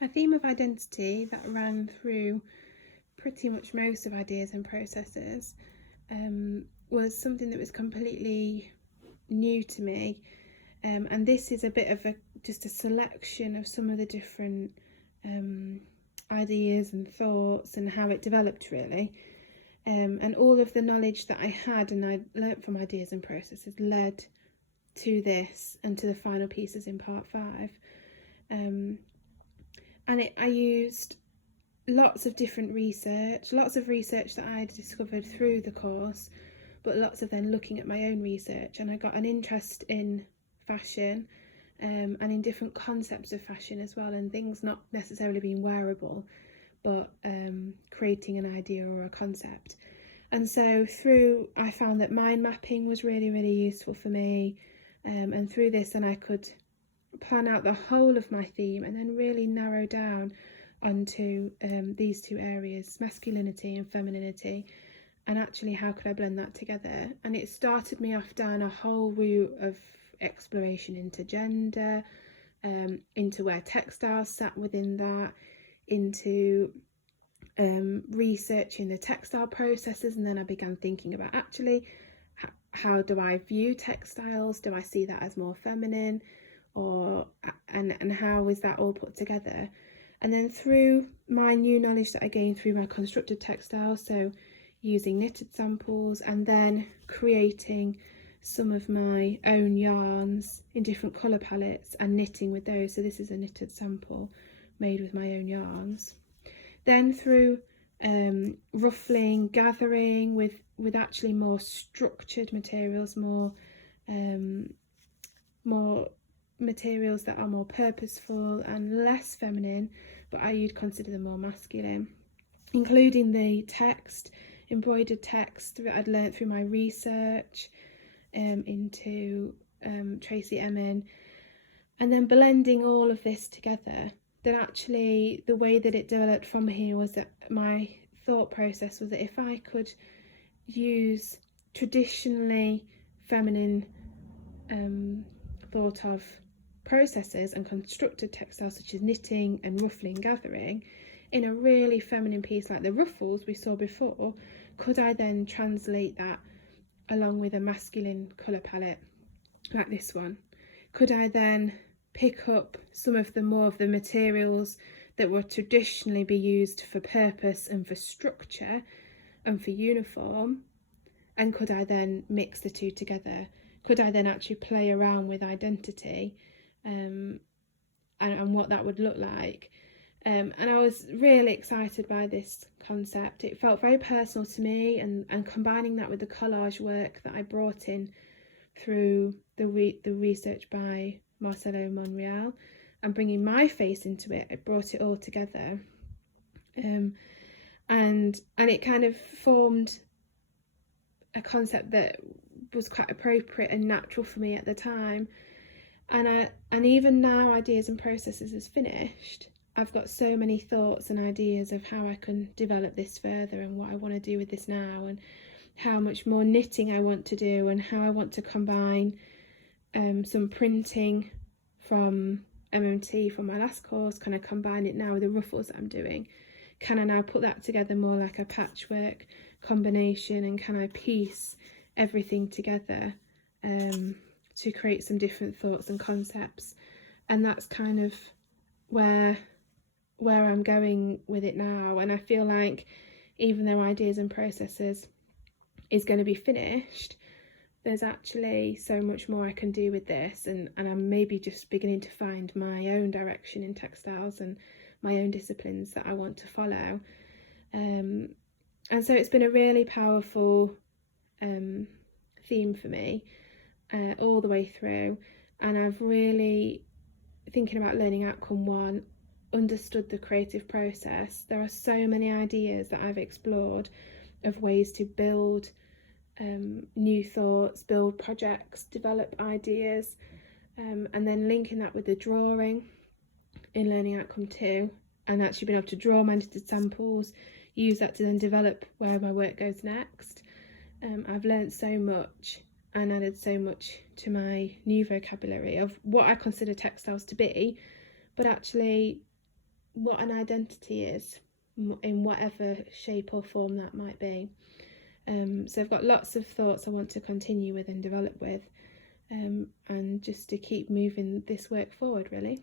A theme of identity that ran through pretty much most of Ideas and Processes was something that was completely new to me, and this is a bit of just a selection of some of the different ideas and thoughts and how it developed really. And all of the knowledge that I had and I learnt from Ideas and Processes led to this and to the final pieces in part 5. I used lots of different research, lots of research that I discovered through the course, but lots of then looking at my own research, and I got an interest in fashion and in different concepts of fashion as well, and things not necessarily being wearable, but creating an idea or a concept. And so I found that mind mapping was really, really useful for me, and through this then I could plan out the whole of my theme and then really narrow down onto these two areas, masculinity and femininity, and actually how could I blend that together. And it started me off down a whole route of exploration into gender, into where textiles sat within that, into researching the textile processes, and then I began thinking about actually how do I view textiles? Do I see that as more feminine, and how is that all put together? And then through my new knowledge that I gained through my constructed textiles, so using knitted samples and then creating some of my own yarns in different colour palettes and knitting with those. So this is a knitted sample made with my own yarns. Then through ruffling, gathering with actually more structured materials, more materials that are more purposeful and less feminine, but you'd consider them more masculine, including the text, embroidered text that I'd learnt through my research into Tracey Emin, and then blending all of this together. That actually the way that it developed from here was that my thought process was that if I could use traditionally feminine thought of processes and constructed textiles such as knitting and ruffling, gathering, in a really feminine piece like the ruffles we saw before, could I then translate that along with a masculine colour palette like this one? Could I then pick up some of the more of the materials that would traditionally be used for purpose and for structure and for uniform, and could I then mix the two together? Could I then actually play around with identity and what that would look like? And I was really excited by this concept. It felt very personal to me, and combining that with the collage work that I brought in through the research by Marcelo Monreal and bringing my face into it, it brought it all together. And it kind of formed a concept that was quite appropriate and natural for me at the time. And even now Ideas and Processes is finished, I've got so many thoughts and ideas of how I can develop this further and what I want to do with this now, and how much more knitting I want to do, and how I want to combine some printing from MMT from my last course. Can I combine it now with the ruffles that I'm doing? Can I now put that together more like a patchwork combination, and can I piece everything together to create some different thoughts and concepts? And that's kind of where I'm going with it now. And I feel like even though Ideas and Processes is going to be finished, there's actually so much more I can do with this, and I'm maybe just beginning to find my own direction in textiles and my own disciplines that I want to follow. And so it's been a really powerful theme for me all the way through, and I've really, thinking about learning outcome 1, understood the creative process. There are so many ideas that I've explored of ways to build new thoughts, build projects, develop ideas, and then linking that with the drawing in learning outcome 2, and actually being able to draw my knitted samples, use that to then develop where my work goes next. I've learned so much and added so much to my new vocabulary of what I consider textiles to be, but actually what an identity is in whatever shape or form that might be. So I've got lots of thoughts I want to continue with and develop with, and just to keep moving this work forward, really.